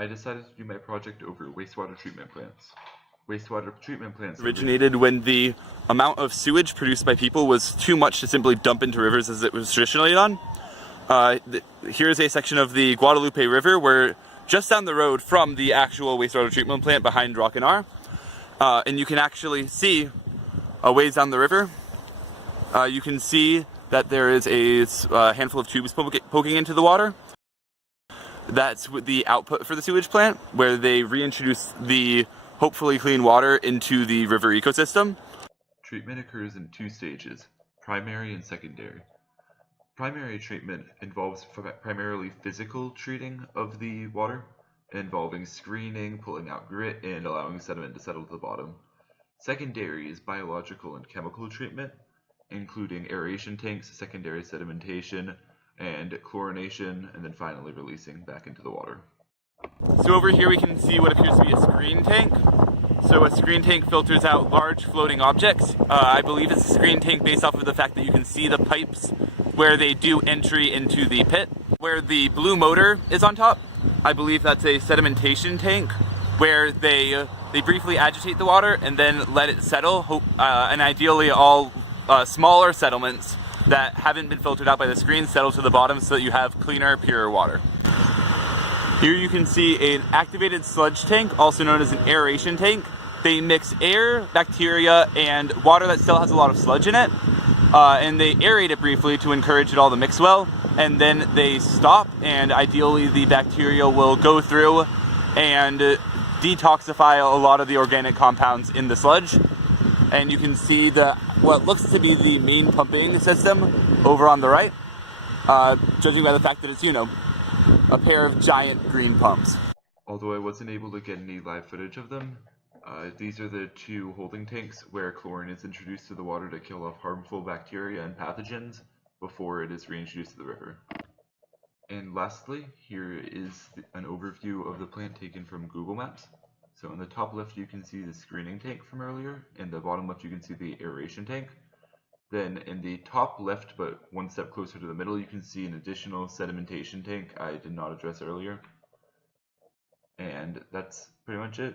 I decided to do my project over wastewater treatment plants. Wastewater treatment plants Originated when the amount of sewage produced by people was too much to simply dump into rivers as it was traditionally done. Here's a section of the Guadalupe River where just down the road from the actual wastewater treatment plant behind Rockinar. And you can actually see a ways down the river. You can see that there is a handful of tubes poking into the water. That's the output for the sewage plant, where they reintroduce the hopefully clean water into the river ecosystem. Treatment occurs in two stages, primary and secondary. Primary treatment involves primarily physical treating of the water, involving screening, pulling out grit, and allowing sediment to settle to the bottom. Secondary is biological and chemical treatment, including aeration tanks, secondary sedimentation, and chlorination, and then finally releasing back into the water. So over here we can see what appears to be a screen tank. So a screen tank filters out large floating objects. I believe it's a screen tank based off of the fact that you can see the pipes where they do entry into the pit. Where the blue motor is on top, I believe that's a sedimentation tank where they briefly agitate the water and then let it settle, and ideally all smaller settlements that haven't been filtered out by the screen settle to the bottom so that you have cleaner, purer water. Here you can see an activated sludge tank, also known as an aeration tank. They mix air, bacteria, and water that still has a lot of sludge in it, and they aerate it briefly to encourage it all to mix well, and then they stop, and ideally the bacteria will go through and detoxify a lot of the organic compounds in the sludge. And you can see what looks to be the main pumping system over on the right, judging by the fact that it's, a pair of giant green pumps. Although I wasn't able to get any live footage of them, these are the two holding tanks where chlorine is introduced to the water to kill off harmful bacteria and pathogens before it is reintroduced to the river. And lastly, here is an overview of the plant taken from Google Maps. So in the top left you can see the screening tank from earlier, in the bottom left you can see the aeration tank. Then in the top left, but one step closer to the middle, you can see an additional sedimentation tank I did not address earlier. And that's pretty much it.